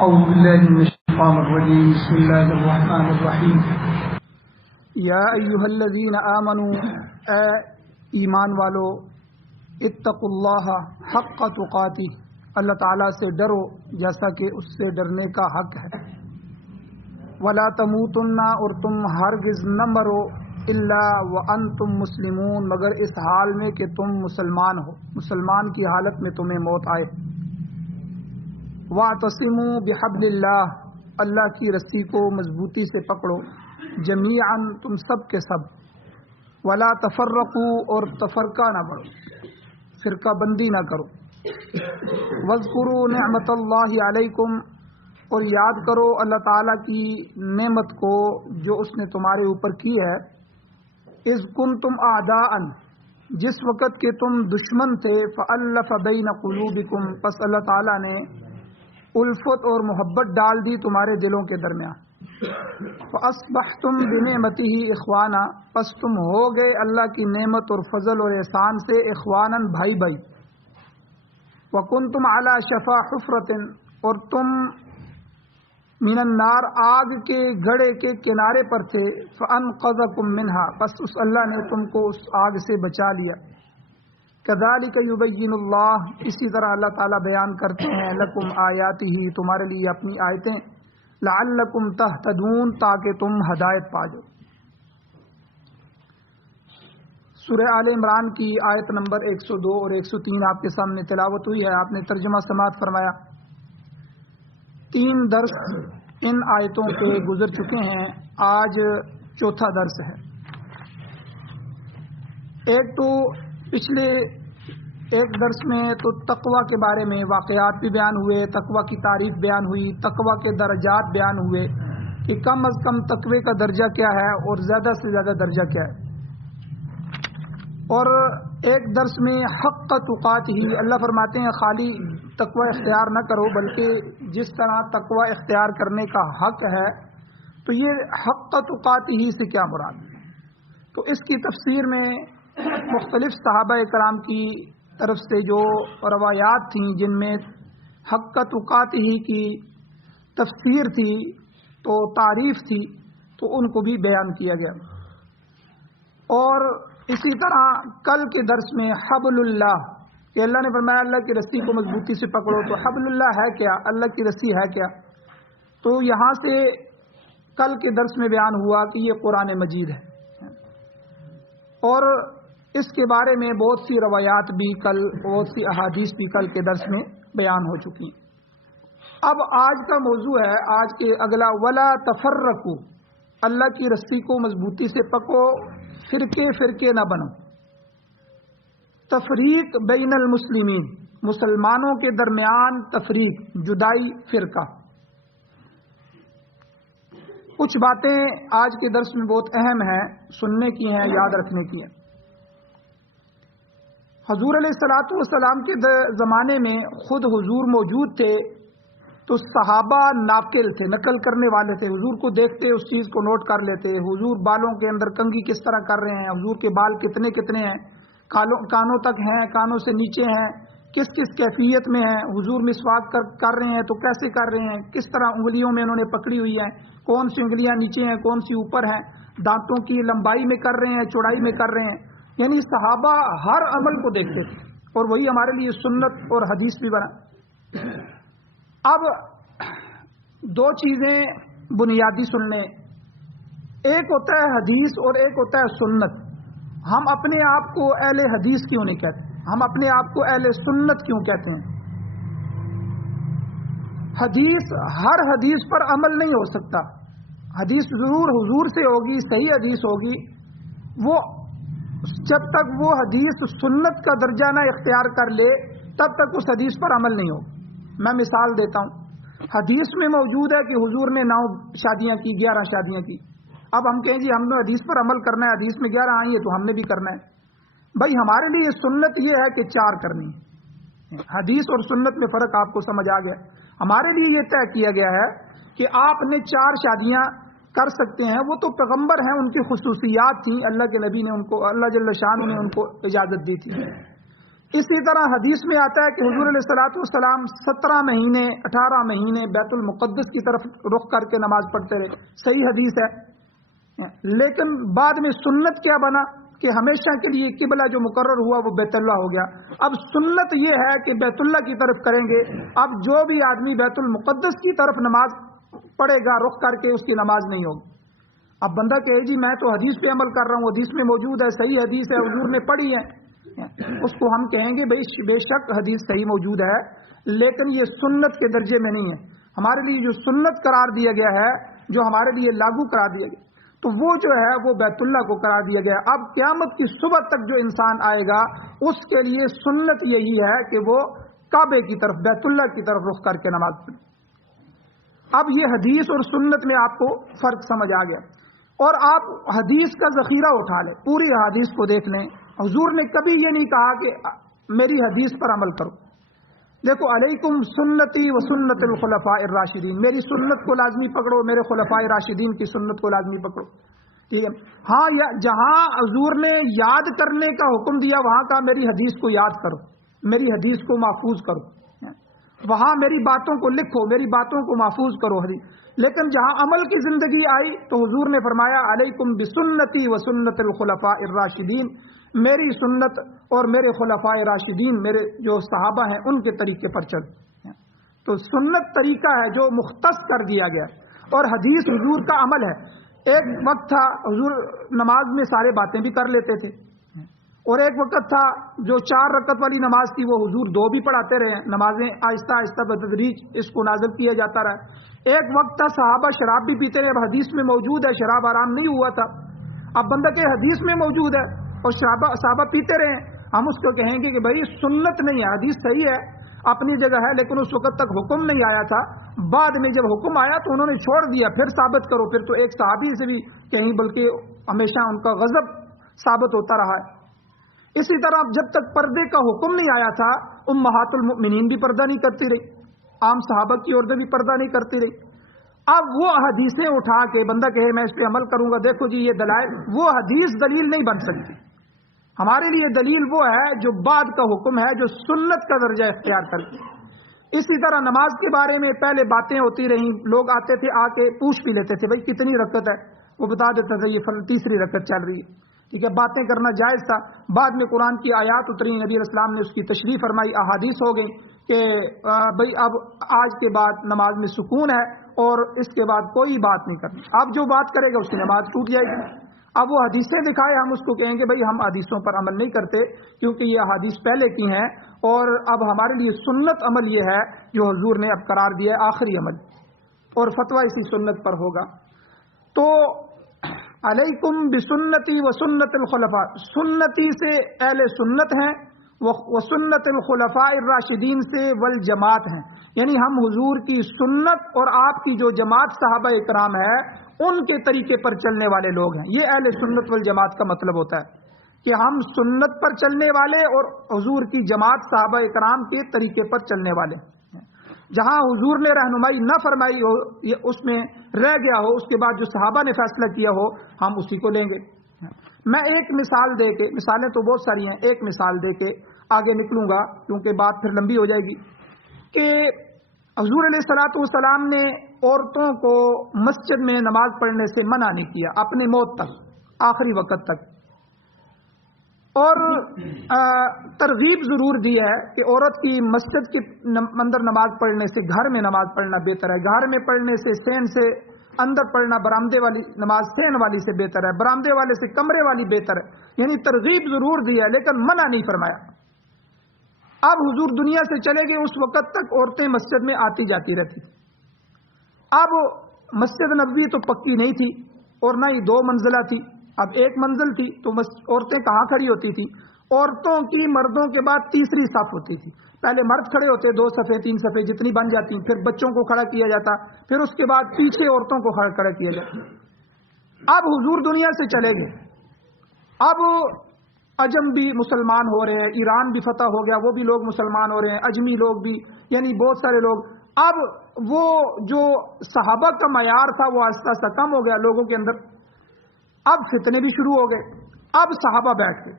أعوذ بالله من الشيطان الرجيم بسم الله الرحمن الرحیم یا ایھا الذین آمنوا اے ایمان والو اتقوا اللہ حق تقاتہ اللہ تعالیٰ سے ڈرو جیسا کہ اس سے ڈرنے کا حق ہے، ولا تموتن اور تم ہرگز نہ مرو الا وانتم مسلمون مگر اس حال میں کہ تم مسلمان ہو، مسلمان کی حالت میں تمہیں موت آئے۔ واعتصموا بحبل اللہ اللہ کی رسی کو مضبوطی سے پکڑو، جمیعا تم سب کے سب، ولا تفرقوا اور تفرقہ نہ بڑھو، فرقہ بندی نہ کرو۔ واذکروا نعمت اللہ علیکم اور یاد کرو اللہ تعالیٰ کی نعمت کو جو اس نے تمہارے اوپر کی ہے۔ اذ کنتم اعداء جس وقت کہ تم دشمن تھے، فالف بین قلوبکم پس اللہ تعالیٰ نے الفت اور محبت ڈال دی تمہارے دلوں کے درمیان۔ فاصبحتم بنعمتہ اخوانا پس تم ہو گئے اللہ کی نعمت اور فضل اور احسان سے اخوانا بھائی بھائی۔ وکنتم علی شفا حفرۃ اور تم من النار آگ کے گڑھے کے کنارے پر تھے، فانقذکم منہا پس اس اللہ نے تم کو اس آگ سے بچا لیا۔ کذالک یبین اللہ اسی طرح اللہ تعالیٰ بیان کرتے ہیں لکم آیاتہ تمہارے لیے اپنی آیتیں، لعلکم تہتدون تاکہ تم ہدایت پا جاؤ۔ سورہ آل عمران کی آیت نمبر 102 اور 103 آپ کے سامنے تلاوت ہوئی ہے، آپ نے ترجمہ سماعت فرمایا۔ 3 درس ان آیتوں کے گزر چکے ہیں، آج چوتھا درس ہے۔ ایک تو پچھلے ایک درس میں تو تقوی کے بارے میں واقعات بھی بیان ہوئے، تقوی کی تعریف بیان ہوئی، تقوی کے درجات بیان ہوئے کہ کم از کم تقوی کا درجہ کیا ہے اور زیادہ سے زیادہ درجہ کیا ہے۔ اور ایک درس میں حق تقاتہ اللہ فرماتے ہیں خالی تقوی اختیار نہ کرو بلکہ جس طرح تقوی اختیار کرنے کا حق ہے، تو یہ حق تقاتہ سے کیا مراد ہے؟ تو اس کی تفسیر میں مختلف صحابہ کرام کی طرف سے جو روایات تھیں جن میں حق تقاتہ کی تفسیر تھی تو تعریف تھی، تو ان کو بھی بیان کیا گیا۔ اور اسی طرح کل کے درس میں حبل اللہ کہ اللہ نے فرمایا اللہ کی رسی کو مضبوطی سے پکڑو، تو حبل اللہ ہے کیا، اللہ کی رسی ہے کیا؟ تو یہاں سے کل کے درس میں بیان ہوا کہ یہ قرآن مجید ہے، اور اس کے بارے میں بہت سی روایات بھی کل، بہت سی احادیث بھی کل کے درس میں بیان ہو چکی ہیں۔ اب آج کا موضوع ہے، آج کے اگلا ولا تفرقوا اللہ کی رسی کو مضبوطی سے پکڑو، فرقے فرقے نہ بنو۔ تفریق بین المسلمین مسلمانوں کے درمیان تفریق، جدائی، فرقہ۔ کچھ باتیں آج کے درس میں بہت اہم ہیں، سننے کی ہیں، یاد رکھنے کی ہیں۔ حضور علیہ الصلوۃ والسلام کے زمانے میں خود حضور موجود تھے تو صحابہ ناقل تھے، نقل کرنے والے تھے، حضور کو دیکھتے اس چیز کو نوٹ کر لیتے، حضور بالوں کے اندر کنگھی کس طرح کر رہے ہیں، حضور کے بال کتنے کتنے ہیں، کانوں تک ہیں، کانوں سے نیچے ہیں، کس کس کیفیت میں ہیں، حضور مسواک کر رہے ہیں تو کیسے کر رہے ہیں، کس طرح انگلیوں میں انہوں نے پکڑی ہوئی ہیں، کون سی انگلیاں نیچے ہیں کون سی اوپر ہیں، دانتوں کی لمبائی میں کر رہے ہیں چوڑائی میں کر رہے ہیں، یعنی صحابہ ہر عمل کو دیکھتے تھے، اور وہی ہمارے لیے سنت اور حدیث بھی بنا۔ اب 2 چیزیں بنیادی سننے، ایک ہوتا ہے حدیث اور ایک ہوتا ہے سنت۔ ہم اپنے آپ کو اہل حدیث کیوں نہیں کہتے، ہم اپنے آپ کو اہل سنت کیوں کہتے ہیں؟ حدیث، ہر حدیث پر عمل نہیں ہو سکتا، حدیث ضرور حضور سے ہوگی، صحیح حدیث ہوگی، وہ جب تک وہ حدیث سنت کا درجہ نہ اختیار کر لے تب تک اس حدیث پر عمل نہیں ہوگا۔ میں مثال دیتا ہوں، حدیث میں موجود ہے کہ حضور نے 9 شادیاں کی، 11 شادیاں کی۔ اب ہم کہیں جی ہم نے حدیث پر عمل کرنا ہے، حدیث میں 11 آئی ہے تو ہم نے بھی کرنا ہے۔ بھائی ہمارے لیے سنت یہ ہے کہ 4 کرنی ہے۔ حدیث اور سنت میں فرق آپ کو سمجھ آ گیا۔ ہمارے لیے یہ طے کیا گیا ہے کہ آپ نے 4 شادیاں کر سکتے ہیں، وہ تو پیغمبر ہیں، ان کی خصوصیات تھیں، اللہ کے نبی نے ان کو، اللہ جل شانہ نے ان کو اجازت دی تھی۔ اسی طرح حدیث میں آتا ہے کہ حضور علیہ الصلوۃ والسلام 17 مہینے 18 مہینے بیت المقدس کی طرف رخ کر کے نماز پڑھتے رہے، صحیح حدیث ہے. لیکن بعد میں سنت کیا بنا کہ ہمیشہ کے لیے قبلہ جو مقرر ہوا وہ بیت اللہ ہو گیا. اب سنت یہ ہے کہ بیت اللہ کی طرف کریں گے. اب جو بھی آدمی بیت المقدس کی طرف نماز پڑھے گا رخ کر کے، اس کی نماز نہیں ہوگی. اب بندہ کہے جی میں تو حدیث پہ عمل کر رہا ہوں، حدیث میں موجود ہے، صحیح حدیث ہے، حضور نے پڑھی ہے. اس کو ہم کہیں گے بھائی بے شک حدیث صحیح موجود ہے، لیکن یہ سنت کے درجے میں نہیں ہے. ہمارے لیے جو سنت قرار دیا گیا ہے، جو ہمارے لیے لاگو قرار دیا گیا، تو وہ جو ہے وہ بیت اللہ کو قرار دیا گیا. اب قیامت کی صبح تک جو انسان آئے گا اس کے لیے سنت یہی ہے کہ وہ کعبے کی طرف، بیت اللہ کی طرف رخ کر کے نماز پڑھے. اب یہ حدیث اور سنت میں آپ کو فرق سمجھ آ گیا. اور آپ حدیث کا ذخیرہ اٹھا لیں، پوری حدیث کو دیکھ لیں. حضور نے کبھی یہ نہیں کہا کہ میری حدیث پر عمل کرو. دیکھو، علیکم سنتی و سنت الخلفاء الراشدین، میری سنت کو لازمی پکڑو، میرے خلفاء راشدین کی سنت کو لازمی پکڑو. ٹھیک ہے. ہاں، جہاں حضور نے یاد کرنے کا حکم دیا وہاں کا میری حدیث کو یاد کرو، میری حدیث کو محفوظ کرو، وہاں میری باتوں کو لکھو، میری باتوں کو محفوظ کرو حدیث. لیکن جہاں عمل کی زندگی آئی تو حضور نے فرمایا علیکم بسنتی و سنت الخلفاء الراشدین، میری سنت اور میرے خلفاء راشدین، میرے جو صحابہ ہیں ان کے طریقے پر چل. تو سنت طریقہ ہے جو مختص کر دیا گیا، اور حدیث حضور کا عمل ہے. ایک وقت تھا حضور نماز میں سارے باتیں بھی کر لیتے تھے، اور ایک وقت تھا جو 4 رکعت والی نماز تھی وہ حضور 2 بھی پڑھاتے رہے. نمازیں آہستہ آہستہ بتدریج اس کو نازل کیا جاتا رہا. ایک وقت تھا صحابہ شراب بھی پیتے رہے. اب حدیث میں موجود ہے شراب حرام نہیں ہوا تھا. اب بندہ کہ حدیث میں موجود ہے اور صحابہ پیتے رہے، ہم اس کو کہیں گے کہ بھائی سنت نہیں ہے. حدیث صحیح ہے اپنی جگہ ہے، لیکن اس وقت تک حکم نہیں آیا تھا. بعد میں جب حکم آیا تو انہوں نے چھوڑ دیا. پھر ثابت کرو. پھر تو ایک صحابی سے بھی کہیں، بلکہ ہمیشہ ان کا غضب ثابت ہوتا رہا ہے. اسی طرح جب تک پردے کا حکم نہیں آیا تھا امہات المؤمنین بھی پردہ نہیں کرتی رہی، عام صحابہ کی عورتیں بھی پردہ نہیں کرتی رہی. اب وہ حدیثیں اٹھا کے بندہ کہے میں اس پہ عمل کروں گا، دیکھو جی یہ دلائل، وہ حدیث دلیل نہیں بن سکتی. ہمارے لیے دلیل وہ ہے جو بعد کا حکم ہے، جو سنت کا درجہ اختیار کرتی. اسی طرح نماز کے بارے میں پہلے باتیں ہوتی رہیں، لوگ آتے تھے آ کے پوچھ بھی لیتے تھے بھائی کتنی رکعت ہے، وہ بتا دیتا تھا یہ 3ری رکعت چل رہی ہے. ٹھیک ہے، باتیں کرنا جائز تھا. بعد میں قرآن کی آیات اتری، نبی علیہ السلام نے اس کی تشریح فرمائی، احادیث ہو گئی کہ بھئی اب آج کے بعد نماز میں سکون ہے اور اس کے بعد کوئی بات نہیں کرنی. اب جو بات کرے گا اس کی نماز ٹوٹ جائے گی. اب وہ حدیثیں دکھائے، ہم اس کو کہیں گے بھئی ہم حدیثوں پر عمل نہیں کرتے کیونکہ یہ حدیث پہلے کی ہیں، اور اب ہمارے لیے سنت عمل یہ ہے جو حضور نے اب قرار دیا ہے آخری عمل، اور فتویٰ اسی سنت پر ہوگا. تو علیکم بسنتی و سنت الخلفاء، سنتی سے اہل سنت ہیں، وہ سنت الخلفاء الراشدین سے والجماعت ہیں، یعنی ہم حضور کی سنت اور آپ کی جو جماعت صحابہ اکرام ہے ان کے طریقے پر چلنے والے لوگ ہیں. یہ اہل سنت والجماعت کا مطلب ہوتا ہے کہ ہم سنت پر چلنے والے اور حضور کی جماعت صحابہ اکرام کے طریقے پر چلنے والے. جہاں حضور نے رہنمائی نہ فرمائی ہو، یہ اس میں رہ گیا ہو، اس کے بعد جو صحابہ نے فیصلہ کیا ہو ہم اسی کو لیں گے. میں ایک مثال دے کے، مثالیں تو بہت ساری ہیں، ایک مثال دے کے آگے نکلوں گا کیونکہ بات پھر لمبی ہو جائے گی. کہ حضور علیہ الصلوۃ والسلام نے عورتوں کو مسجد میں نماز پڑھنے سے منع نہیں کیا اپنی موت تک، آخری وقت تک. اور ترغیب ضرور دی ہے کہ عورت کی مسجد کے اندر نماز پڑھنے سے گھر میں نماز پڑھنا بہتر ہے. گھر میں پڑھنے سے سین سے اندر پڑھنا، برآمدے والی نماز سین والی سے بہتر ہے، برآمدے والے سے کمرے والی بہتر ہے. یعنی ترغیب ضرور دی ہے لیکن منع نہیں فرمایا. اب حضور دنیا سے چلے گئے، اس وقت تک عورتیں مسجد میں آتی جاتی رہتی تھی. اب مسجد نبوی تو پکی نہیں تھی اور نہ ہی 2 منزلہ تھی، اب 1 منزل تھی. تو عورتیں کہاں کھڑی ہوتی تھی؟ عورتوں کی مردوں کے بعد تیسری صف ہوتی تھی. پہلے مرد کھڑے ہوتے 2 صفیں 3 صفیں جتنی بن جاتی، پھر بچوں کو کھڑا کیا جاتا، پھر اس کے بعد پیچھے عورتوں کو کھڑا کیا جاتا. اب حضور دنیا سے چلے گئے، اب عجم بھی مسلمان ہو رہے ہیں، ایران بھی فتح ہو گیا، وہ بھی لوگ مسلمان ہو رہے ہیں، اجمی لوگ بھی، یعنی بہت سارے لوگ. اب وہ جو صحابہ کا معیار تھا وہ آہستہ آہستہ کم ہو گیا لوگوں کے اندر. اب فتنے بھی شروع ہو گئے. اب صحابہ بیٹھ گئے،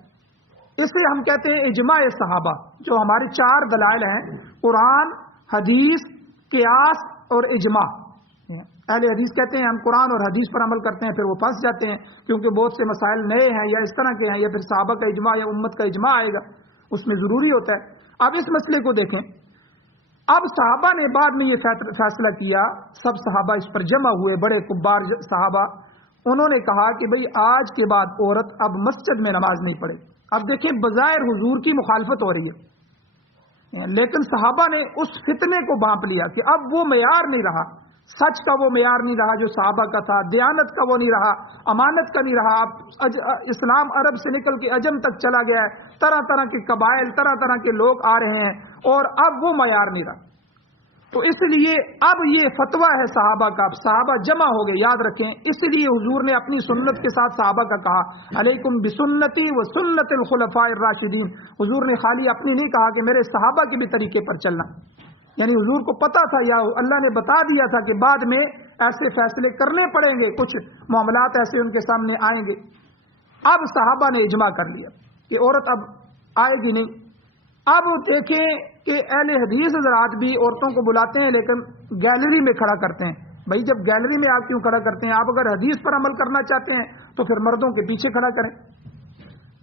اسے ہم کہتے ہیں اجماع صحابہ. جو ہمارے 4 دلائل ہیں، قرآن، حدیث، قیاس اور اجماع. اہل حدیث کہتے ہیں ہم قرآن اور حدیث پر عمل کرتے ہیں، پھر وہ پھنس جاتے ہیں کیونکہ بہت سے مسائل نئے ہیں یا اس طرح کے ہیں، یا پھر صحابہ کا اجماع یا امت کا اجماع آئے گا، اس میں ضروری ہوتا ہے. اب اس مسئلے کو دیکھیں. اب صحابہ نے بعد میں یہ فیصلہ کیا، سب صحابہ اس پر جمع ہوئے، بڑے کبار صحابہ. انہوں نے کہا کہ بھئی آج کے بعد عورت اب مسجد میں نماز نہیں پڑھے. اب دیکھیں بظاہر حضور کی مخالفت ہو رہی ہے، لیکن صحابہ نے اس فتنے کو بھانپ لیا کہ اب وہ معیار نہیں رہا، سچ کا وہ معیار نہیں رہا جو صحابہ کا تھا، دیانت کا وہ نہیں رہا، امانت کا نہیں رہا. اب اسلام عرب سے نکل کے عجم تک چلا گیا ہے، طرح طرح کے قبائل، طرح طرح کے لوگ آ رہے ہیں، اور اب وہ معیار نہیں رہا. تو اس لیے اب یہ فتویٰ ہے صحابہ کا، اب صحابہ جمع ہو گئے، یاد رکھیں. اس لیے حضور نے اپنی سنت کے ساتھ صحابہ کا کہا علیکم بسنتی و سنت الخلفاء الراشدین. حضور نے خالی اپنی نہیں کہا کہ میرے صحابہ کے بھی طریقے پر چلنا، یعنی حضور کو پتا تھا یا اللہ نے بتا دیا تھا کہ بعد میں ایسے فیصلے کرنے پڑیں گے، کچھ معاملات ایسے ان کے سامنے آئیں گے. اب صحابہ نے اجماع کر لیا کہ عورت اب آئے گی نہیں. اب دیکھیں کہ اہل حدیث حضرات بھی عورتوں کو بلاتے ہیں لیکن گیلری میں کھڑا کرتے ہیں. بھائی جب گیلری میں آپ کیوں کھڑا کرتے ہیں؟ آپ اگر حدیث پر عمل کرنا چاہتے ہیں تو پھر مردوں کے پیچھے کھڑا کریں.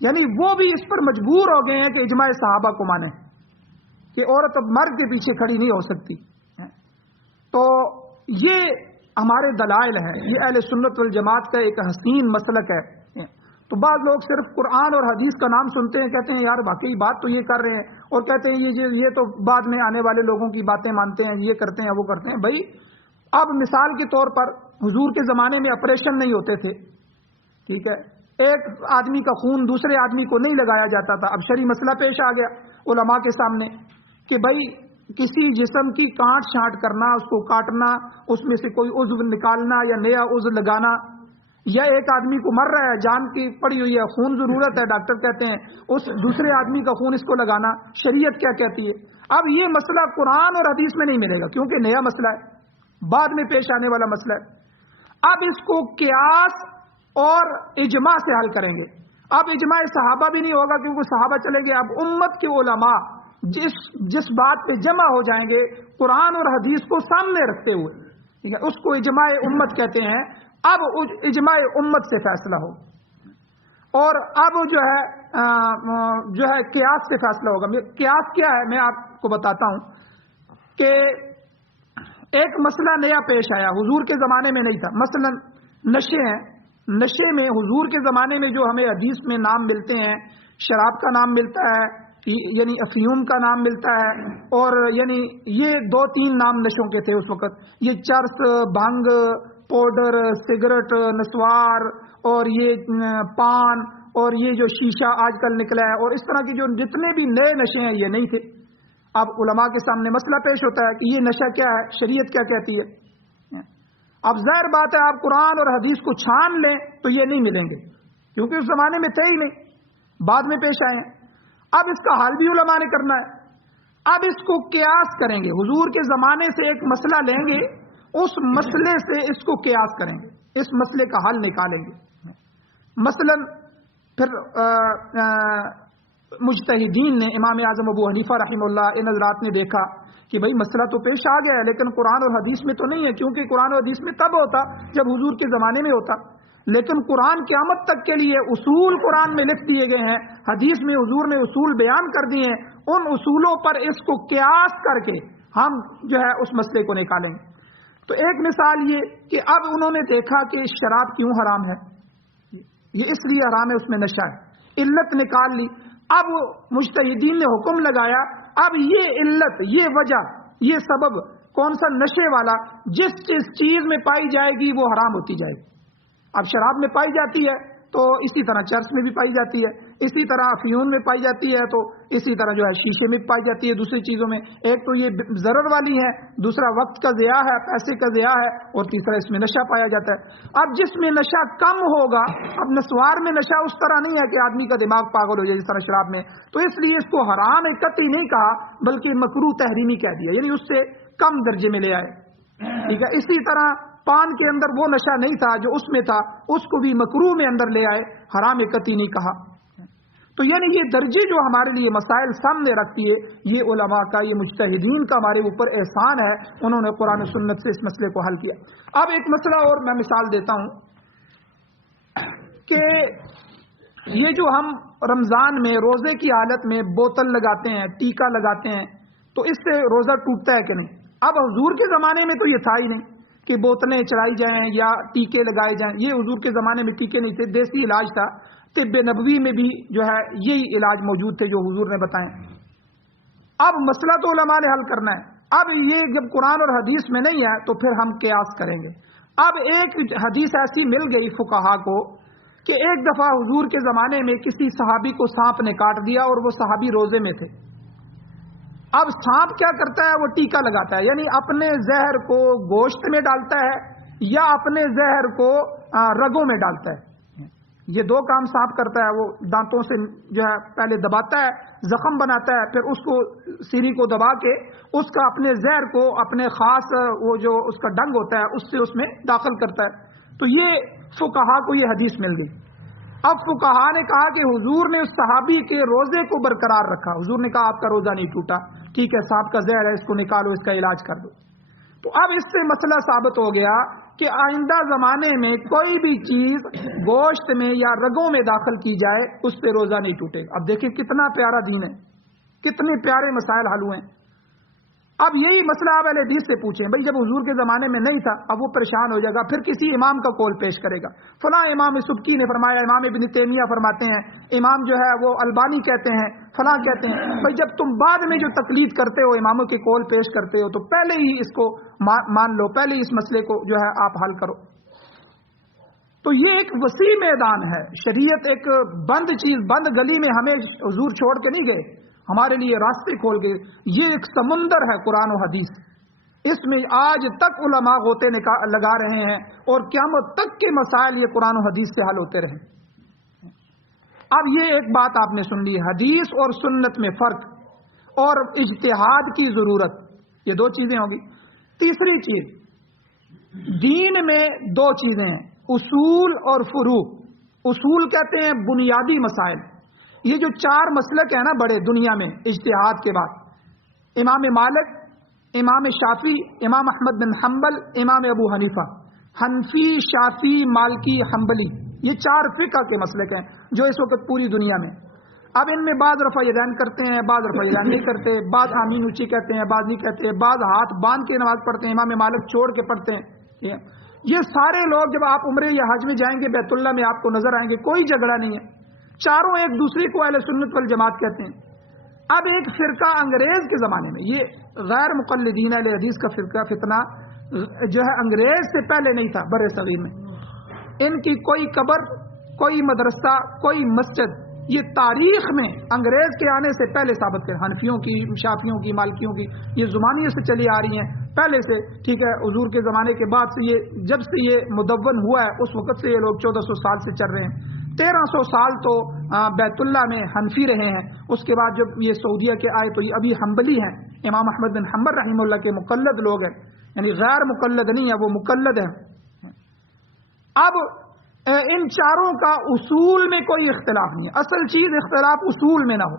یعنی وہ بھی اس پر مجبور ہو گئے ہیں کہ اجماع صحابہ کو مانیں کہ عورت اب مرد کے پیچھے کھڑی نہیں ہو سکتی. تو یہ ہمارے دلائل ہیں، یہ اہل سنت والجماعت کا ایک حسین مسلک ہے. تو بعض لوگ صرف قرآن اور حدیث کا نام سنتے ہیں، کہتے ہیں یار واقعی بات تو یہ کر رہے ہیں، اور کہتے ہیں یہ تو بعد میں آنے والے لوگوں کی باتیں مانتے ہیں، یہ کرتے ہیں وہ کرتے ہیں. بھائی اب مثال کے طور پر حضور کے زمانے میں آپریشن نہیں ہوتے تھے، ٹھیک ہے، ایک آدمی کا خون دوسرے آدمی کو نہیں لگایا جاتا تھا. اب شرعی مسئلہ پیش آ گیا علماء کے سامنے کہ بھائی کسی جسم کی کاٹ چھانٹ کرنا، اس کو کاٹنا، اس میں سے کوئی عضو نکالنا یا نیا عضو لگانا، یا ایک آدمی کو مر رہا ہے، جان کی پڑی ہوئی ہے، خون ضرورت ہے، ڈاکٹر کہتے ہیں اس دوسرے آدمی کا خون اس کو لگانا، شریعت کیا کہتی ہے؟ اب یہ مسئلہ قرآن اور حدیث میں نہیں ملے گا کیونکہ نیا مسئلہ ہے، بعد میں پیش آنے والا مسئلہ ہے. اب اس کو قیاس اور اجماع سے حل کریں گے. اب اجماع صحابہ بھی نہیں ہوگا کیونکہ صحابہ چلے گئے. اب امت کے علماء جس بات پہ جمع ہو جائیں گے قرآن اور حدیث کو سامنے رکھتے ہوئے، ٹھیک ہے، اس کو اجماع امت کہتے ہیں. اب اجماع امت سے فیصلہ ہو، اور اب جو ہے قیاس سے فیصلہ ہوگا. قیاس کیا ہے میں آپ کو بتاتا ہوں کہ ایک مسئلہ نیا پیش آیا، حضور کے زمانے میں نہیں تھا. مثلا نشے ہیں، نشے میں حضور کے زمانے میں جو ہمیں حدیث میں نام ملتے ہیں، شراب کا نام ملتا ہے، یعنی افیون کا نام ملتا ہے، اور یعنی یہ 2-3 نام نشوں کے تھے اس وقت. یہ چرس، بھنگ، پاؤڈر، سگریٹ، نسوار، اور یہ پان، اور یہ جو شیشہ آج کل نکلا ہے، اور اس طرح کی جو جتنے بھی نئے نشے ہیں یہ نہیں تھے. اب علماء کے سامنے مسئلہ پیش ہوتا ہے کہ یہ نشہ کیا ہے، شریعت کیا کہتی ہے. اب ظاہر بات ہے آپ قرآن اور حدیث کو چھان لیں تو یہ نہیں ملیں گے کیونکہ اس زمانے میں تھے ہی نہیں، بعد میں پیش آئے ہیں. اب اس کا حل بھی علماء نے کرنا ہے. اب اس کو قیاس کریں گے، حضور کے زمانے سے ایک مسئلہ لیں گے، اس مسئلے سے اس کو قیاس کریں گے، اس مسئلے کا حل نکالیں گے. مثلا پھر مجتہدین نے، امام اعظم ابو حنیفہ رحمہ اللہ، ان حضرات نے دیکھا کہ بھئی مسئلہ تو پیش آ گیا ہے لیکن قرآن اور حدیث میں تو نہیں ہے، کیونکہ قرآن اور حدیث میں تب ہوتا جب حضور کے زمانے میں ہوتا، لیکن قرآن قیامت تک کے لیے اصول قرآن میں لکھ دیے گئے ہیں، حدیث میں حضور نے اصول بیان کر دیے ہیں، ان اصولوں پر اس کو قیاس کر کے ہم جو ہے اس مسئلے کو نکالیں گے. تو ایک مثال یہ کہ اب انہوں نے دیکھا کہ شراب کیوں حرام ہے، یہ اس لیے حرام ہے، اس میں نشہ ہے، علت نکال لی. اب مجتہدین نے حکم لگایا، اب یہ علت، یہ وجہ، یہ سبب کون سا، نشے والا، جس چیز میں پائی جائے گی وہ حرام ہوتی جائے گی. اب شراب میں پائی جاتی ہے تو اسی طرح چرس میں بھی پائی جاتی ہے، اسی طرح افیون میں پائی جاتی ہے، تو اسی طرح جو ہے شیشے میں پائی جاتی ہے، دوسری چیزوں میں. ایک تو یہ ضرر والی ہے، دوسرا وقت کا ضیاع ہے، پیسے کا ضیاع ہے، اور تیسرا اس میں نشہ پایا جاتا ہے. اب جس میں نشہ کم ہوگا، اب نسوار میں نشہ اس طرح نہیں ہے کہ آدمی کا دماغ پاگل ہو جائے جس طرح شراب میں، تو اس لیے اس کو حرام قطعی نہیں کہا بلکہ مکروہ تحریمی کہہ دیا، یعنی اس سے کم درجے میں لے آئے. ٹھیک ہے. اسی طرح پان کے اندر وہ نشہ نہیں تھا جو اس میں تھا، اس کو بھی مکروہ میں اندر لے آئے، حرام قطعی نہیں کہا. تو یعنی یہ درجے جو ہمارے لیے مسائل سامنے رکھتی ہے، یہ علماء کا، یہ مجتہدین کا ہمارے اوپر احسان ہے، انہوں نے قرآن و سنت سے اس مسئلے کو حل کیا۔ اب ایک مسئلہ اور میں مثال دیتا ہوں کہ یہ جو ہم رمضان میں روزے کی حالت میں بوتل لگاتے ہیں، ٹیکا لگاتے ہیں، تو اس سے روزہ ٹوٹتا ہے کہ نہیں؟ اب حضور کے زمانے میں تو یہ تھا ہی نہیں کہ بوتلیں چڑھائی جائیں یا ٹیکے لگائے جائیں، یہ حضور کے زمانے میں ٹیکے نہیں تھے، دیسی علاج تھا۔ طب نبوی میں بھی جو ہے یہی علاج موجود تھے جو حضور نے بتائے۔ اب مسئلہ تو علماء نے حل کرنا ہے۔ اب یہ جب قرآن اور حدیث میں نہیں ہے تو پھر ہم قیاس کریں گے۔ اب ایک حدیث ایسی مل گئی فقہا کو کہ ایک دفعہ حضور کے زمانے میں کسی صحابی کو سانپ نے کاٹ دیا اور وہ صحابی روزے میں تھے۔ اب سانپ کیا کرتا ہے؟ وہ ٹیکا لگاتا ہے، یعنی اپنے زہر کو گوشت میں ڈالتا ہے یا اپنے زہر کو رگوں میں ڈالتا ہے۔ یہ دو کام سانپ کرتا ہے، وہ دانتوں سے جو ہے پہلے دباتا ہے، زخم بناتا ہے، پھر اس کو سیری کو دبا کے اس کا اپنے زہر کو اپنے خاص وہ جو اس کا ڈنگ ہوتا ہے اس سے اس میں داخل کرتا ہے۔ تو یہ فقہا کو یہ حدیث مل گئی۔ اب فقہا نے کہا کہ حضور نے اس صحابی کے روزے کو برقرار رکھا، حضور نے کہا آپ کا روزہ نہیں ٹوٹا، ٹھیک ہے، سانپ کا زہر ہے، اس کو نکالو، اس کا علاج کر دو۔ تو اب اس سے مسئلہ ثابت ہو گیا کہ آئندہ زمانے میں کوئی بھی چیز گوشت میں یا رگوں میں داخل کی جائے اس سے روزہ نہیں ٹوٹے گا۔ اب دیکھیں کتنا پیارا دین ہے، کتنے پیارے مسائل حل ہوئے ہیں۔ اب یہی مسئلہ آپ اہل حدیث سے پوچھیں، بھائی جب حضور کے زمانے میں نہیں تھا، اب وہ پریشان ہو جائے گا، پھر کسی امام کا قول پیش کرے گا، فلاں امام سبکی نے فرمایا، امام ابن تیمیہ فرماتے ہیں، امام جو ہے وہ البانی کہتے ہیں، فلاں کہتے ہیں۔ بھائی جب تم بعد میں جو تقلید کرتے ہو، اماموں کے قول پیش کرتے ہو، تو پہلے ہی اس کو مان لو، پہلے ہی اس مسئلے کو جو ہے آپ حل کرو۔ تو یہ ایک وسیع میدان ہے، شریعت ایک بند چیز، بند گلی میں ہمیں حضور چھوڑ کے نہیں گئے، ہمارے لیے راستے کھول گئے۔ یہ ایک سمندر ہے قرآن و حدیث، اس میں آج تک علماء غوطے لگا رہے ہیں اور قیامت تک کے مسائل یہ قرآن و حدیث سے حل ہوتے رہے۔ اب یہ ایک بات آپ نے سن لی، حدیث اور سنت میں فرق اور اجتہاد کی ضرورت، یہ دو چیزیں ہوگی۔ تیسری چیز، دین میں دو چیزیں ہیں، اصول اور فروع۔ اصول کہتے ہیں بنیادی مسائل، یہ جو چار مسلک ہیں نا بڑے دنیا میں اجتہاد کے بعد، امام مالک، امام شافعی، امام احمد بن حنبل، امام ابو حنیفہ، حنفی، شافعی، مالکی، حنبلی، یہ چار فقہ کے مسلک ہیں جو اس وقت پوری دنیا میں۔ اب ان میں بعض رفع یدین کرتے ہیں، بعض رفع یدین نہیں کرتے، بعض آمین اونچی کہتے ہیں، بعض نہیں کہتے، بعض ہاتھ باندھ کے نماز پڑھتے ہیں، امام مالک چھوڑ کے پڑھتے ہیں۔ یہ سارے لوگ جب آپ عمرے یا حج میں جائیں گے بیت اللہ میں آپ کو نظر آئیں گے، کوئی جھگڑا نہیں ہے، چاروں ایک دوسرے کو اہل سنت والجماعت کہتے ہیں۔ اب ایک فرقہ انگریز کے زمانے میں، یہ غیر مقلدین اہل حدیث کا فرقہ فتنہ جو ہے انگریز سے پہلے نہیں تھا، بر صغیر میں ان کی کوئی قبر، کوئی مدرسہ، کوئی مسجد، یہ تاریخ میں انگریز کے آنے سے پہلے ثابت ہے۔ حنفیوں کی، شافیوں کی، مالکیوں کی، یہ زمانیوں سے چلی آ رہی ہیں پہلے سے، ٹھیک ہے، حضور کے زمانے کے بعد سے، یہ جب سے یہ مدون ہوا ہے اس وقت سے یہ لوگ 1400 سال سے چل رہے ہیں۔ 1300 سال تو بیت اللہ میں حنفی رہے ہیں، اس کے بعد جب یہ سعودیہ کے آئے تو یہ ابھی حنبلی ہیں، امام احمد بن حنبل رحمہ اللہ کے مقلد لوگ ہیں، یعنی غیر مقلد نہیں ہے، وہ مقلد ہیں۔ اب ان چاروں کا اصول میں کوئی اختلاف نہیں ہے، اصل چیز اختلاف اصول میں نہ ہو۔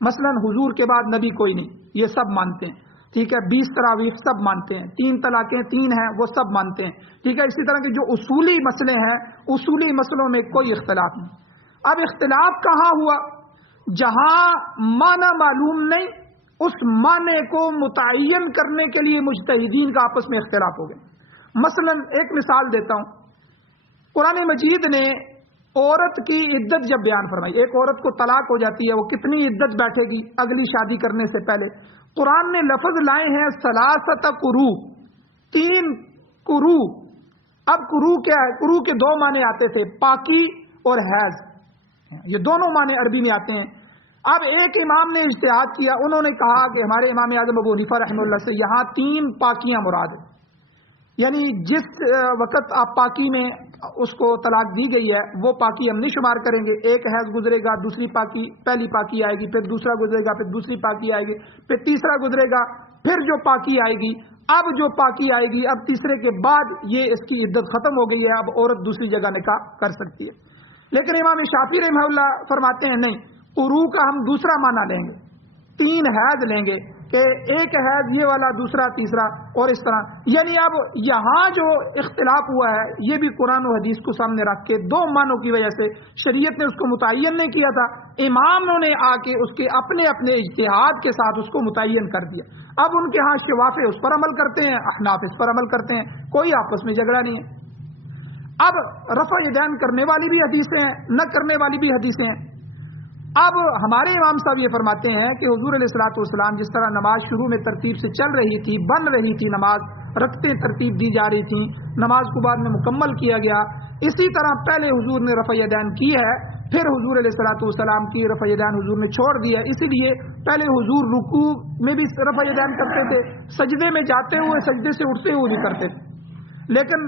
مثلا حضور کے بعد نبی کوئی نہیں، یہ سب مانتے ہیں، ٹھیک ہے، 20 تراویح سب مانتے ہیں، 3 طلاقیں 3 ہیں وہ سب مانتے ہیں، ٹھیک ہے۔ اسی طرح کے جو اصولی مسئلے ہیں، اصولی مسئلوں میں کوئی اختلاف نہیں۔ اب اختلاف کہاں ہوا؟ جہاں معنی معلوم نہیں، اس معنی کو متعین کرنے کے لیے مجتہدین کا آپس میں اختلاف ہو گیا۔ مثلا ایک مثال دیتا ہوں، قرآن مجید نے عورت کی عدت جب بیان فرمائی، ایک عورت کو طلاق ہو جاتی ہے، وہ کتنی عدت بیٹھے گی اگلی شادی کرنے سے پہلے، قرآن نے لفظ لائے ہیں ثلاثۃ قروء، 3 قروء۔ اب قروء کیا ہے؟ قروء کے 2 معنی آتے تھے، پاکی اور حیض، یہ دونوں معنی عربی میں آتے ہیں۔ اب ایک امام نے اجتہاد کیا، انہوں نے کہا کہ ہمارے امام اعظم ابو حنیفہ رحمہ اللہ سے یہاں 3 پاکیاں مراد ہیں، یعنی جس وقت آپ پاکی میں اس کو طلاق دی گئی ہے وہ پاکی ہم نہیں شمار کریں گے، ایک حیض گزرے گا، دوسری پاکی، پہلی پاکی آئے گی، پھر دوسرا گزرے گا، پھر دوسری پاکی آئے گی، پھر تیسرا گزرے گا، پھر جو پاکی آئے گی، اب جو پاکی آئے گی، اب تیسرے کے بعد یہ اس کی عدت ختم ہو گئی ہے، اب عورت دوسری جگہ نکاح کر سکتی ہے۔ لیکن امام شافعی رحمہ اللہ فرماتے ہیں نہیں، قرو کا ہم دوسرا معنی لیں گے، 3 حیض لیں گے کہ ایک حیض یہ والا، دوسرا، تیسرا، اور اس طرح. یعنی اب یہاں جو اختلاف ہوا ہے یہ بھی قرآن و حدیث کو سامنے رکھ کے 2 معنوں کی وجہ سے شریعت نے اس کو متعین نہیں کیا تھا، اماموں نے آ کے اس کے اپنے اجتہاد کے ساتھ اس کو متعین کر دیا. اب ان کے ہاں شوافے اس پر عمل کرتے ہیں، احناف اس پر عمل کرتے ہیں، کوئی آپس میں جھگڑا نہیں ہے. اب رفع یدین کرنے والی بھی حدیثیں ہیں، نہ کرنے والی بھی حدیثیں ہیں. اب ہمارے امام صاحب یہ فرماتے ہیں کہ حضور علیہ الصلوۃ والسلام جس طرح نماز شروع میں ترتیب سے چل رہی تھی، بن رہی تھی نماز، رکعتیں ترتیب دی جا رہی تھیں، نماز کو بعد میں مکمل کیا گیا، اسی طرح پہلے حضور نے رفع یدین کی ہے، پھر حضور علیہ الصلوۃ والسلام کی رفع یدین حضور نے چھوڑ دیا. اسی لیے پہلے حضور رکوع میں بھی رفع یدین کرتے تھے، سجدے میں جاتے ہوئے، سجدے سے اٹھتے ہوئے بھی کرتے تھے. لیکن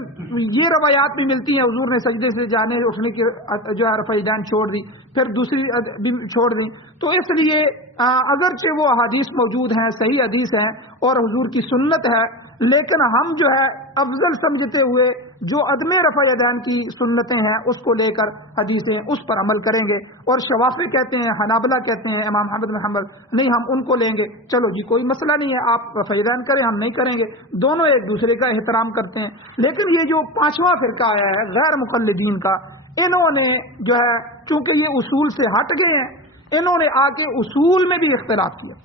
یہ روایات بھی ملتی ہیں حضور نے سجدے سے جانے اٹھنے کی جو ہے رفع یدین چھوڑ دی، پھر دوسری بھی چھوڑ دی. تو اس لیے اگرچہ وہ احادیث موجود ہیں، صحیح حدیث ہیں اور حضور کی سنت ہے، لیکن ہم جو ہے افضل سمجھتے ہوئے جو عدم رفع یدین کی سنتیں ہیں اس کو لے کر حدیثیں اس پر عمل کریں گے. اور شوافی کہتے ہیں، حنابلہ کہتے ہیں، امام احمد بن حنبل نہیں ہم ان کو لیں گے. چلو جی کوئی مسئلہ نہیں ہے، آپ رفع یدین کریں، ہم نہیں کریں گے، دونوں ایک دوسرے کا احترام کرتے ہیں. لیکن یہ جو 5واں فرقہ آیا ہے غیر مقلدین کا، انہوں نے جو ہے چونکہ یہ اصول سے ہٹ گئے ہیں، انہوں نے آ کے اصول میں بھی اختلاف کیا.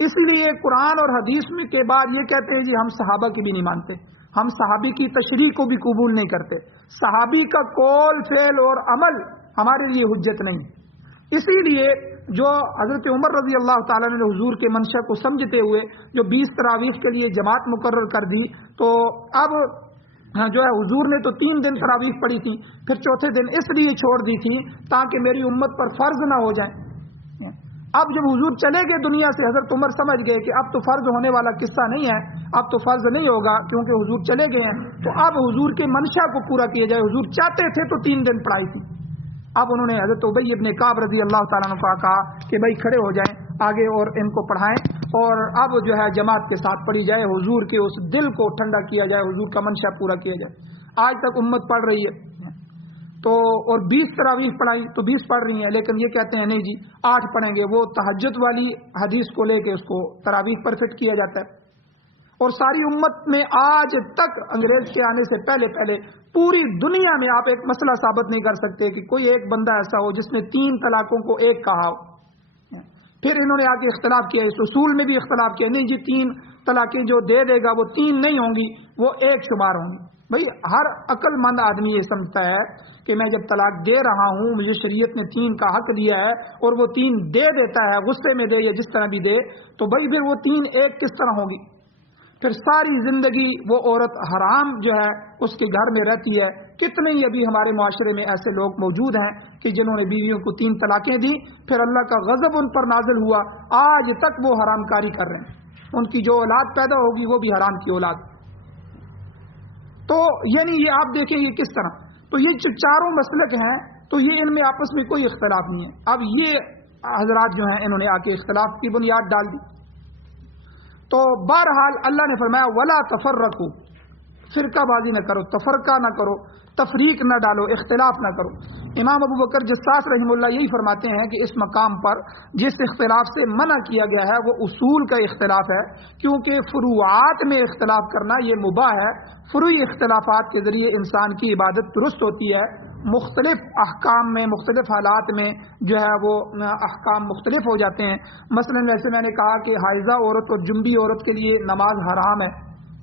اس لیے قرآن اور حدیث میں کے بعد یہ کہتے ہیں جی ہم صحابہ کی بھی نہیں مانتے، ہم صحابی کی تشریح کو بھی قبول نہیں کرتے، صحابی کا قول، فعل اور عمل ہمارے لیے حجت نہیں. اسی لیے جو حضرت عمر رضی اللہ تعالیٰ نے حضور کے منشا کو سمجھتے ہوئے جو 20 تراویح کے لیے جماعت مقرر کر دی، تو اب جو ہے حضور نے تو 3 دن تراویح پڑھی تھی، پھر چوتھے دن اس لیے چھوڑ دی تھی تاکہ میری امت پر فرض نہ ہو جائے. اب جب حضور چلے گئے دنیا سے، حضرت عمر سمجھ گئے کہ اب تو فرض ہونے والا قصہ نہیں ہے، اب تو فرض نہیں ہوگا کیونکہ حضور چلے گئے ہیں، تو اب حضور کے منشا کو پورا کیا جائے. حضور چاہتے تھے تو 3 دن پڑھائی تھی. اب انہوں نے حضرت ابی ابن کعب رضی اللہ تعالیٰ عنہ کو کہا کہ بھائی کھڑے ہو جائیں آگے اور ان کو پڑھائیں، اور اب جو ہے جماعت کے ساتھ پڑھی جائے، حضور کے اس دل کو ٹھنڈا کیا جائے، حضور کا منشا پورا کیا جائے. آج تک امت پڑھ رہی ہے تو، اور 20 تراویح پڑھائی تو 20 پڑھ رہی ہیں، لیکن یہ کہتے ہیں نہیں جی 8 پڑھیں گے. وہ تہجد والی حدیث کو لے کے اس کو تراویح پر فٹ کیا جاتا ہے. اور ساری امت میں آج تک انگریز کے آنے سے پہلے پوری دنیا میں آپ ایک مسئلہ ثابت نہیں کر سکتے کہ کوئی ایک بندہ ایسا ہو جس نے 3 طلاقوں کو ایک کہا ہو. پھر انہوں نے آ کے اختلاف کیا، اس اصول میں بھی اختلاف کیا، نہیں جی 3 طلاقیں جو دے دے گا وہ 3 نہیں ہوں گی، وہ 1 شمار ہوں گی. بھئی ہر عقل مند آدمی یہ سمجھتا ہے کہ میں جب طلاق دے رہا ہوں، مجھے شریعت نے 3 کا حق دیا ہے اور وہ 3 دے دیتا ہے، غصے میں دے یا جس طرح بھی دے، تو بھئی پھر وہ 3 1 کس طرح ہوگی؟ پھر ساری زندگی وہ عورت حرام جو ہے اس کے گھر میں رہتی ہے. کتنے ہی ابھی ہمارے معاشرے میں ایسے لوگ موجود ہیں کہ جنہوں نے بیویوں کو 3 طلاقیں دی، پھر اللہ کا غضب ان پر نازل ہوا، آج تک وہ حرام کاری کر رہے ہیں. ان کی جو اولاد پیدا ہوگی وہ بھی حرام کی اولاد. تو یعنی یہ آپ دیکھیں یہ کس طرح، تو یہ جو چاروں مسلک ہیں تو یہ ان میں آپس میں کوئی اختلاف نہیں ہے. اب یہ حضرات جو ہیں انہوں نے آ کے اختلاف کی بنیاد ڈال دی. تو بہرحال اللہ نے فرمایا ولا تفرقوا، فرقہ بازی نہ کرو، تفرقہ نہ کرو، تفریق نہ ڈالو، اختلاف نہ کرو. امام ابو بکر جساس رحمہ اللہ یہی فرماتے ہیں کہ اس مقام پر جس اختلاف سے منع کیا گیا ہے وہ اصول کا اختلاف ہے، کیونکہ فروعات میں اختلاف کرنا یہ مباح ہے. فروعی اختلافات کے ذریعے انسان کی عبادت درست ہوتی ہے. مختلف احکام میں، مختلف حالات میں جو ہے وہ احکام مختلف ہو جاتے ہیں. مثلا ویسے میں نے کہا کہ حائضہ عورت اور جنبی عورت کے لیے نماز حرام ہے،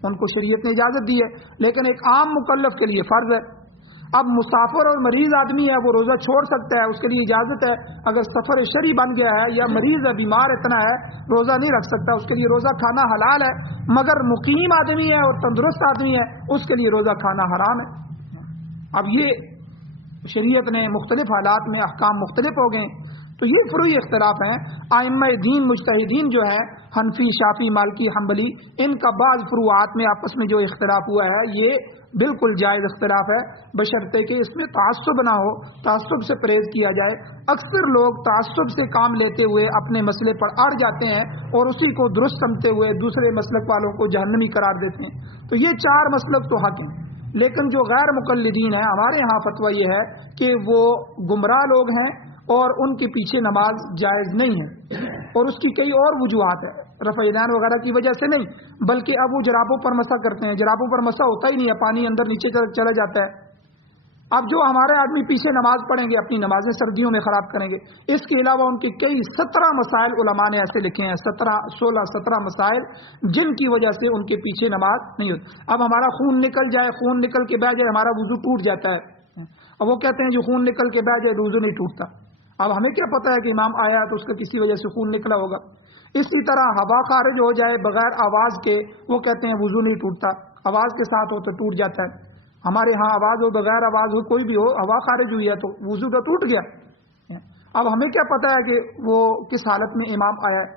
ان کو شریعت نے اجازت دی ہے، لیکن ایک عام مکلف کے لیے فرض ہے. اب مسافر اور مریض آدمی ہے وہ روزہ چھوڑ سکتا ہے، اس کے لیے اجازت ہے. اگر سفر شرعی بن گیا ہے یا مریض ہے، بیمار اتنا ہے روزہ نہیں رکھ سکتا، اس کے لیے روزہ کھانا حلال ہے. مگر مقیم آدمی ہے اور تندرست آدمی ہے اس کے لیے روزہ کھانا حرام ہے. اب یہ شریعت نے مختلف حالات میں احکام مختلف ہو گئے. تو یہ فروعی اختلاف ہیں. ائمہ دین مجتہدین جو ہے حنفی، شافعی، مالکی، حنبلی، ان کا بعض فروعات میں آپس میں جو اختلاف ہوا ہے یہ بالکل جائز اختلاف ہے، بشرطے کہ اس میں تعصب نہ ہو، تعصب سے پرہیز کیا جائے. اکثر لوگ تعصب سے کام لیتے ہوئے اپنے مسئلے پر اڑ جاتے ہیں اور اسی کو درست سمجھتے ہوئے دوسرے مسلک والوں کو جہنمی قرار دیتے ہیں. تو یہ 4 مسلک تو حق ہیں، لیکن جو غیر مقلدین ہیں ہمارے ہاں فتویٰ یہ ہے کہ وہ گمراہ لوگ ہیں اور ان کے پیچھے نماز جائز نہیں ہے، اور اس کی کئی اور وجوہات ہیں، رفع یدین وغیرہ کی وجہ سے نہیں، بلکہ اب وہ جرابوں پر مسح کرتے ہیں، جرابوں پر مسح ہوتا ہی نہیں ہے، پانی اندر نیچے چلا جاتا ہے۔ اب جو ہمارے آدمی پیچھے نماز پڑھیں گے اپنی نمازیں سردیوں میں خراب کریں گے، اس کے علاوہ ان کے کئی 17 مسائل علماء نے ایسے لکھے ہیں، 17 مسائل جن کی وجہ سے ان کے پیچھے نماز نہیں ہوتی۔ اب ہمارا خون نکل جائے، خون نکل کے بہ جائے، ہمارا وضو ٹوٹ جاتا ہے، اب وہ کہتے ہیں جو خون نکل کے بہ جائے وضو نہیں ٹوٹتا۔ اب ہمیں کیا پتہ ہے کہ امام آیا تو اس کا کسی وجہ سے خون نکلا ہوگا۔ اسی طرح ہوا خارج ہو جائے بغیر آواز کے، وہ کہتے ہیں وضو نہیں ٹوٹتا، آواز کے ساتھ ہو تو ٹوٹ جاتا ہے۔ ہمارے ہاں آواز ہو بغیر آواز ہو کوئی بھی ہو، ہوا خارج ہوئی ہے تو وضو تو ٹوٹ گیا۔ اب ہمیں کیا پتہ ہے کہ وہ کس حالت میں امام آیا ہے؟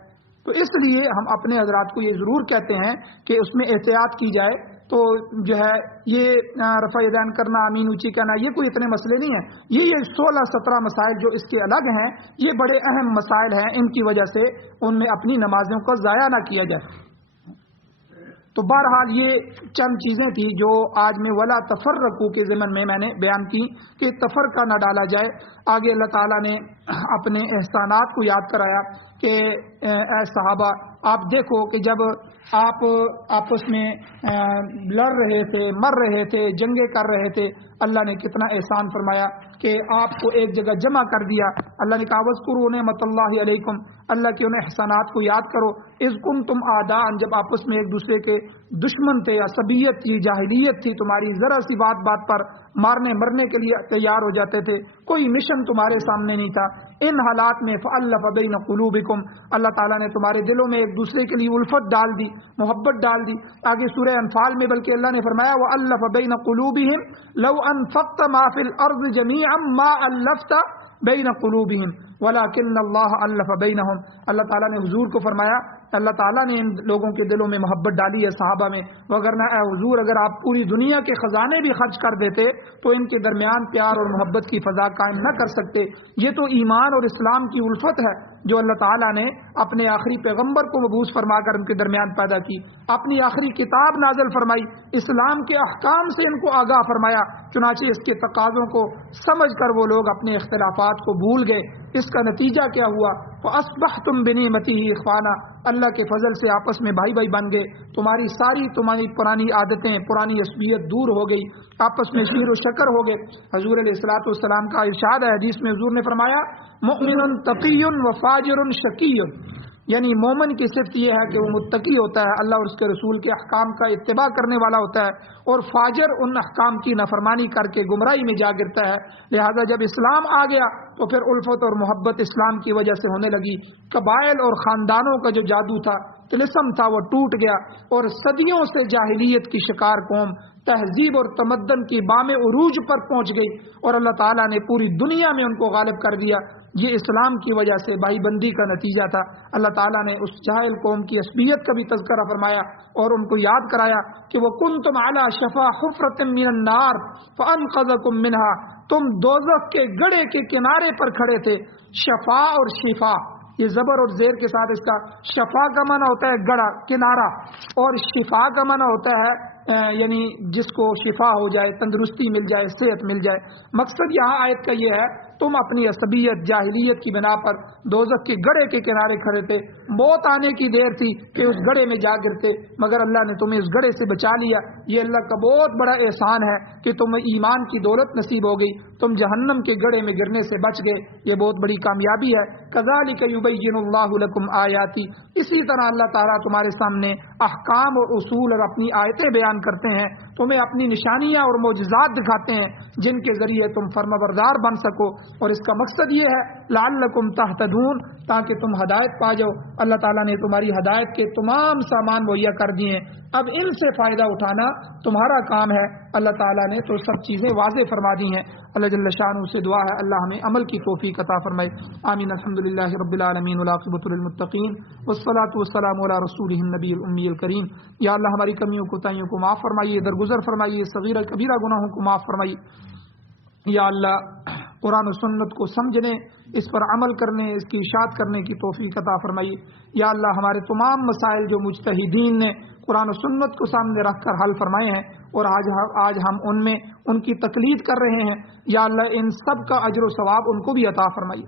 تو اس لیے ہم اپنے حضرات کو یہ ضرور کہتے ہیں کہ اس میں احتیاط کی جائے۔ تو جو ہے یہ رفع یدین کرنا، آمین اونچی کہنا، یہ کوئی اتنے مسئلے نہیں ہیں، یہ 16-17 مسائل جو اس کے الگ ہیں، یہ بڑے اہم مسائل ہیں، ان کی وجہ سے ان میں اپنی نمازوں کو ضائع نہ کیا جائے۔ تو بہرحال یہ چند چیزیں تھیں جو آج میں ولا تفرقوا کے ضمن میں نے بیان کی کہ تفرقہ نہ ڈالا جائے۔ آگے اللہ تعالیٰ نے اپنے احسانات کو یاد کرایا کہ اے صحابہ آپ دیکھو کہ جب آپ آپس میں لڑ رہے تھے، مر رہے تھے، جنگیں کر رہے تھے، اللہ نے کتنا احسان فرمایا کہ آپ کو ایک جگہ جمع کر دیا۔ اللہ نے کہا وَاذْكُرُوا نِعْمَتَ اللَّهِ عَلَيْكُمْ، اللہ کے ان احسانات کو یاد کرو، اذ کنتم اعداء، جب آپس میں ایک دوسرے کے دشمن تھے، عصبیت تھی، جاہلیت تھی، تمہاری ذرا سی بات پر مارنے مرنے کے لیے تیار ہو جاتے تھے، کوئی مشن تمہارے سامنے نہیں تھا۔ ان حالات میں فَأَلَّفَ بَيْنَ قُلُوبِكُمْ، اللہ تعالیٰ نے تمہارے دلوں میں ایک دوسرے کے لیے الفت ڈال دی، محبت ڈال دی۔ آگے سورہ انفال میں بلکہ اللہ نے فرمایا وَأَلَّفَ بَيْنَ قُلُوبِهِمْ لَوْ أَنفَقْتَ مَا فِي الْأَرْضِ جَمِيعًا مَا أَلَّفْتَ بَيْنَ قُلُوبِهِمْ وَلَكِنَّ اللَّهَ أَلَّفَ بَيْنَهُمْ، اللہ تعالیٰ نے حضور کو فرمایا، اللہ تعالیٰ نے ان لوگوں کے دلوں میں محبت ڈالی ہے صحابہ میں، وگرنہ اے حضور اگر آپ پوری دنیا کے خزانے بھی خرچ کر دیتے تو ان کے درمیان پیار اور محبت کی فضا قائم نہ کر سکتے۔ یہ تو ایمان اور اسلام کی الفت ہے جو اللہ تعالیٰ نے اپنے آخری پیغمبر کو مبعوث فرما کر ان کے درمیان پیدا کی، اپنی آخری کتاب نازل فرمائی، اسلام کے احکام سے ان کو آگاہ فرمایا، چنانچہ اس کے تقاضوں کو سمجھ کر وہ لوگ اپنے اختلافات کو بھول گئے۔ اس کا نتیجہ کیا ہوا؟ فَأَصْبَحْتُمْ بِنِعْمَتِهِ إِخْوَانًا، اللہ کے فضل سے آپس میں بھائی بھائی بن گئے، تمہاری پرانی عادتیں، پرانی عصبیت دور ہو گئی، آپس میں شیر و شکر ہو گئے۔ حضور علیہ الصلوۃ والسلام کا ارشاد ہے، حدیث میں حضور نے فرمایا مؤمن تقی و فاجر شقی، یعنی مومن کی صفت یہ ہے کہ وہ متقی ہوتا ہے، اللہ اور اس کے رسول کے احکام کا اتباع کرنے والا ہوتا ہے، اور فاجر ان احکام کی نافرمانی کر کے گمراہی میں جا گرتا ہے۔ لہذا جب اسلام آ گیا تو پھر الفت اور محبت اسلام کی وجہ سے ہونے لگی، قبائل اور خاندانوں کا جو جادو تھا، طلسم تھا، وہ ٹوٹ گیا، اور صدیوں سے جاہلیت کی شکار قوم تہذیب اور تمدن کی بام عروج پر پہنچ گئی، اور اللہ تعالیٰ نے پوری دنیا میں ان کو غالب کر دیا۔ یہ اسلام کی وجہ سے بھائی بندی کا نتیجہ تھا۔ اللہ تعالیٰ نے اس جاہل قوم کی عصبیت کا بھی تذکرہ فرمایا اور ان کو یاد کرایا کہ وَكُنْتُمْ عَلَى شَفَا حُفْرَةٍ مِّنَ النَّارِ فَأَنْقَذَكُم مِّنْهَا، تم دوزخ کے گڑھے کے کنارے پر کھڑے تھے۔ شفا اور شفا، یہ زبر اور زیر کے ساتھ، اس کا شفا کا معنی ہوتا ہے گڑھا، کنارہ، اور شفا کا معنی ہوتا ہے یعنی جس کو شفا ہو جائے، تندرستی مل جائے، صحت مل جائے۔ مقصد یہاں آیت کا یہ ہے تم اپنی عصبیت جاہلیت کی بنا پر دوزخ کے گڑھے کے کنارے کھڑے تھے، موت آنے کی دیر تھی کہ اس گڑھے میں جا گرتے، مگر اللہ نے تمہیں اس گڑھے سے بچا لیا۔ یہ اللہ کا بہت بڑا احسان ہے کہ تمہیں ایمان کی دولت نصیب ہو گئی، تم جہنم کے گڑھے میں گرنے سے بچ گئے، یہ بہت بڑی کامیابی ہے۔ کذالک یبین اللہ لکم آیاتی، اسی طرح اللہ تعالیٰ تمہارے سامنے احکام اور اصول اور اپنی آیتیں بیان کرتے ہیں، تمہیں اپنی نشانیاں اور معجزات دکھاتے ہیں جن کے ذریعے تم فرمانبردار بن سکو، اور اس کا مقصد یہ ہے لعلکم تہتدون، تاکہ تم ہدایت پا جاؤ۔ اللہ تعالیٰ نے تمہاری ہدایت کے تمام سامان مہیا کر دیے ہیں، اب ان سے فائدہ اٹھانا تمہارا کام ہے۔ اللہ تعالیٰ نے تو سب چیزیں واضح فرما دی ہیں۔ اللہ جل شانہ سے دعا ہے اللہ ہمیں عمل کی توفیق عطا فرمائے، آمین۔ الحمدللہ رب العالمین والعاقبۃ للمتقین والصلاۃ والسلام علی رسولہ النبی الامی الکریم۔ یا اللہ ہماری کمیوں کوتاہیوں کو معاف فرمائیے، درگزر فرمائیے، صغیرہ کبیرہ گناہوں کو معاف فرمائیے۔ یا اللہ قرآن و سنت کو سمجھنے، اس پر عمل کرنے، اس کی اشاعت کرنے کی توفیق عطا فرمائیے۔ یا اللہ ہمارے تمام مسائل جو مجتہدین نے قرآن و سنت کو سامنے رکھ کر حل فرمائے ہیں اور آج ہم ان میں ان کی تقلید کر رہے ہیں. یا اللہ ان سب کا اجر و ثواب ان کو بھی عطا فرمائیے.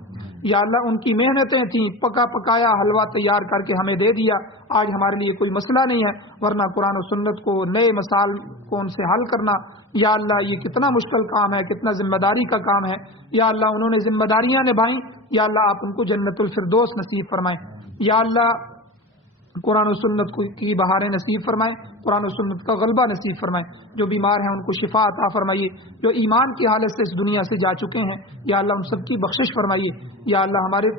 یا اللہ ان کی محنتیں تھیں، پکایا حلوہ تیار کر کے ہمیں دے دیا، آج ہمارے لیے کوئی مسئلہ نہیں ہے، ورنہ قرآن و سنت کو نئے مسائل کو ان سے حل کرنا یا اللہ یہ کتنا مشکل کام ہے، کتنا ذمہ داری کا کام ہے. یا اللہ انہوں نے ذمہ داریاں نبھائیں، یا اللہ آپ ان کو جنت الفردوس نصیب فرمائیں. یا اللہ قرآن و سنت کی بہاریں نصیب فرمائیں، قرآن و سنت کا غلبہ نصیب فرمائیں. جو بیمار ہیں ان کو شفا عطا فرمائیے، جو ایمان کی حالت سے اس دنیا سے جا چکے ہیں یا اللہ ان سب کی بخشش فرمائیے. یا اللہ ہمارے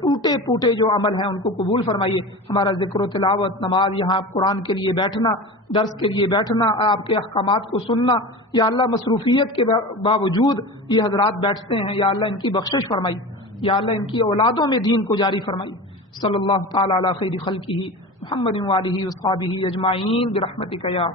ٹوٹے جو عمل ہیں ان کو قبول فرمائیے. ہمارا ذکر و تلاوت، نماز، یہاں قرآن کے لیے بیٹھنا، درس کے لیے بیٹھنا، آپ کے احکامات کو سننا، یا اللہ مصروفیت کے باوجود یہ حضرات بیٹھتے ہیں، یا اللہ ان کی بخشش فرمائیے. یا اللہ ان کی اولادوں میں دین کو جاری فرمائیے. صلی اللہ تعالی علی خیر خلقہ محمد و آلہ و صحبہ اجمعین برحمتک یا